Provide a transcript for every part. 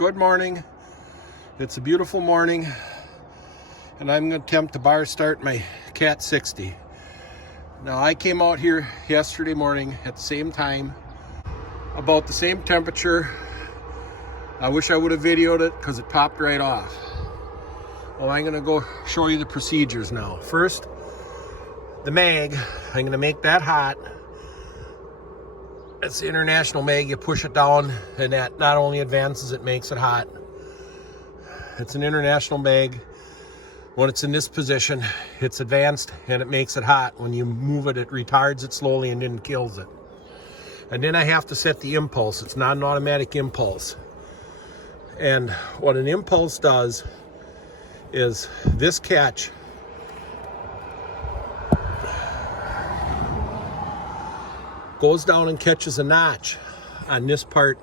Good morning. It's a beautiful morning, and I'm going to attempt to bar start my Cat 60. Now, I came out here yesterday morning at the same time, about the same temperature. I wish I would have videoed it because it popped right off. Well, I'm going to go show you the procedures now. First, the mag, I'm going to make that hot. It's the international mag. You push it down and that not only advances, it makes it hot. It's an international mag. When it's in this position, it's advanced and it makes it hot. When you move it, it retards it slowly and then kills it. And then I have to set the impulse. It's not an automatic impulse. And what an impulse does is this catch goes down and catches a notch on this part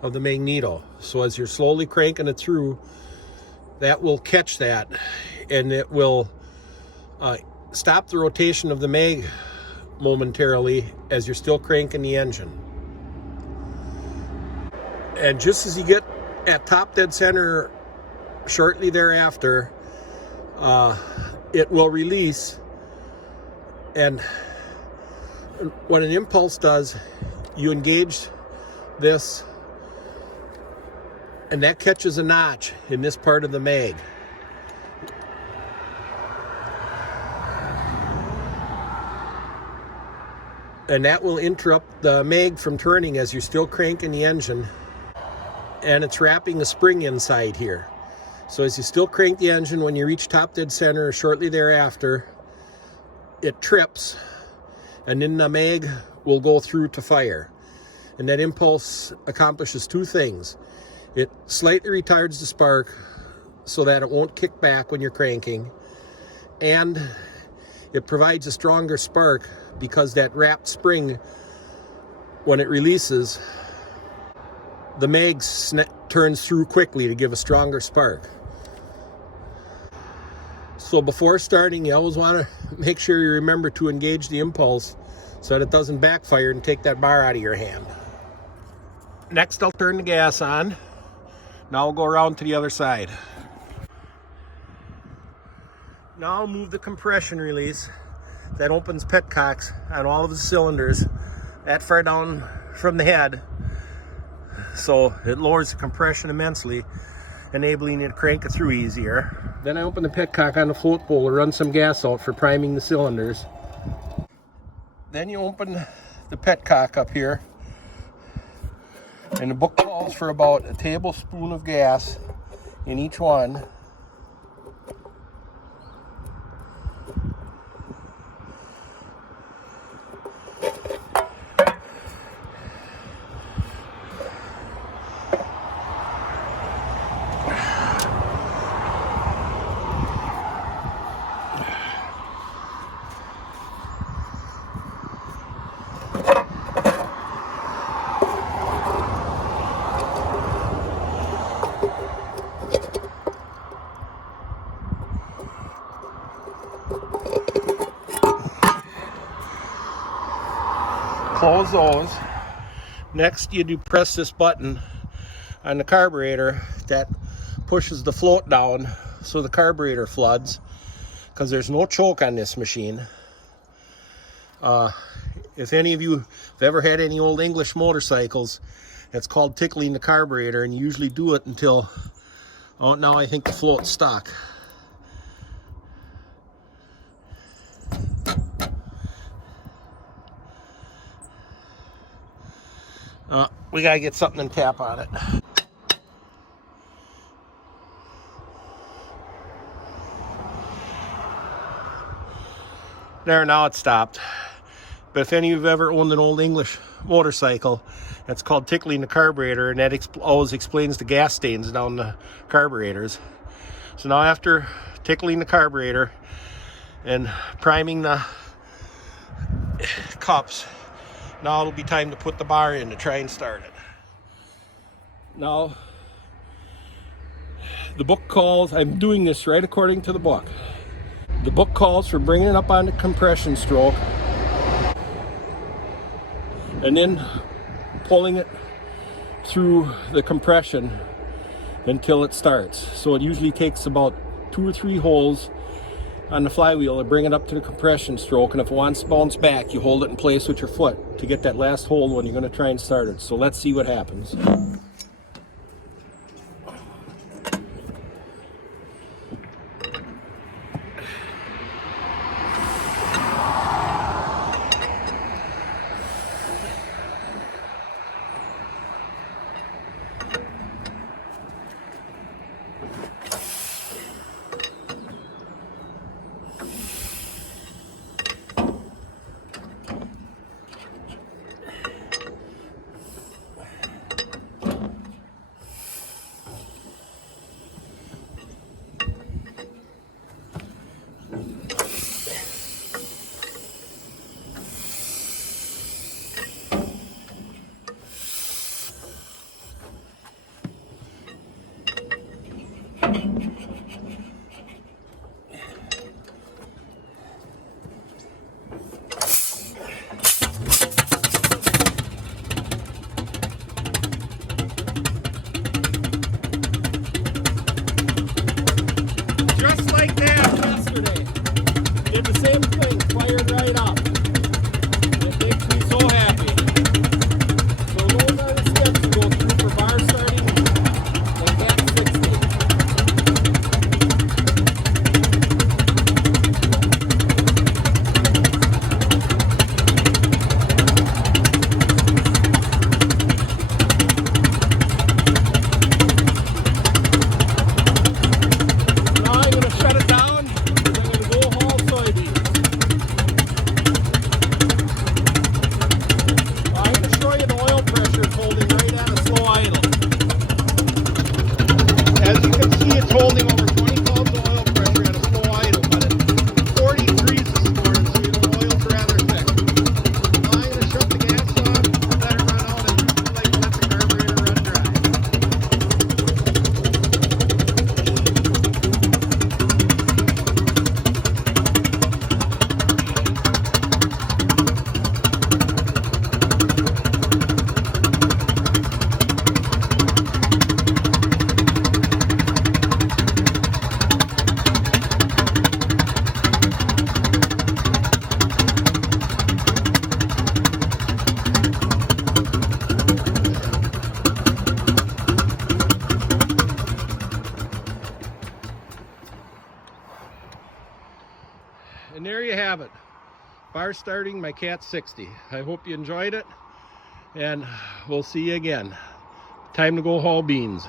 of the Magneto. So as you're slowly cranking it through, that will catch that, and it will stop the rotation of the mag momentarily as you're still cranking the engine. And just as you get at top dead center shortly thereafter, it will release. And what an impulse does, you engage this, and that catches a notch in this part of the mag. And that will interrupt the mag from turning as you're still cranking the engine, and it's wrapping a spring inside here. So as you still crank the engine, when you reach top dead center shortly thereafter, it trips, and then the mag will go through to fire. And that impulse accomplishes two things. It slightly retards the spark so that it won't kick back when you're cranking, and it provides a stronger spark because that wrapped spring, when it releases, the mag turns through quickly to give a stronger spark. So before starting, you always want to make sure you remember to engage the impulse so that it doesn't backfire and take that bar out of your hand. Next, I'll turn the gas on. Now I'll go around to the other side. Now I'll move the compression release that opens petcocks on all of the cylinders that far down from the head, so it lowers the compression immensely, enabling you to crank it through easier. Then I open the petcock on the float bowl to run some gas out for priming the cylinders. Then you open the petcock up here, and the book calls for about a tablespoon of gas in each one. Close those. Next, you do press this button on the carburetor that pushes the float down so the carburetor floods, because there's no choke on this machine. If any of you have ever had any old English motorcycles, it's called tickling the carburetor, and you usually do it until, oh, now I think the float's stuck. We gotta get something and tap on it. There, now it's stopped. But if any of you have ever owned an old English motorcycle, it's called tickling the carburetor, and that always explains the gas stains down the carburetors. So now, after tickling the carburetor and priming the cups, now it'll be time to put the bar in to try and start it. Now, the book calls, I'm doing this right according to the book. The book calls for bringing it up on the compression stroke and then pulling it through the compression until it starts. So it usually takes about 2 or 3 holes on the flywheel to bring it up to the compression stroke, and if it wants to bounce back, you hold it in place with your foot to get that last hold when you're going to try and start it. So let's see what happens. Just like that yesterday. Did the same thing, fired right up. It makes me so happy. So those are the steps to go through for bar starting the Cat 60. Now I'm going to shut it down because I'm going to go haul soybeans. I'm going to show you the oil pressure it's holding right at a slow idle. As you can see, it's holding over 20 pounds of oil pressure at a slow idle, but it's 40 degrees this morning, so the oil's rather thick. Now I'm going to shut the gas off, let it run out, and let the carburetor run dry. And there you have it. Bar starting my Cat 60. I hope you enjoyed it, and we'll see you again. Time to go haul beans.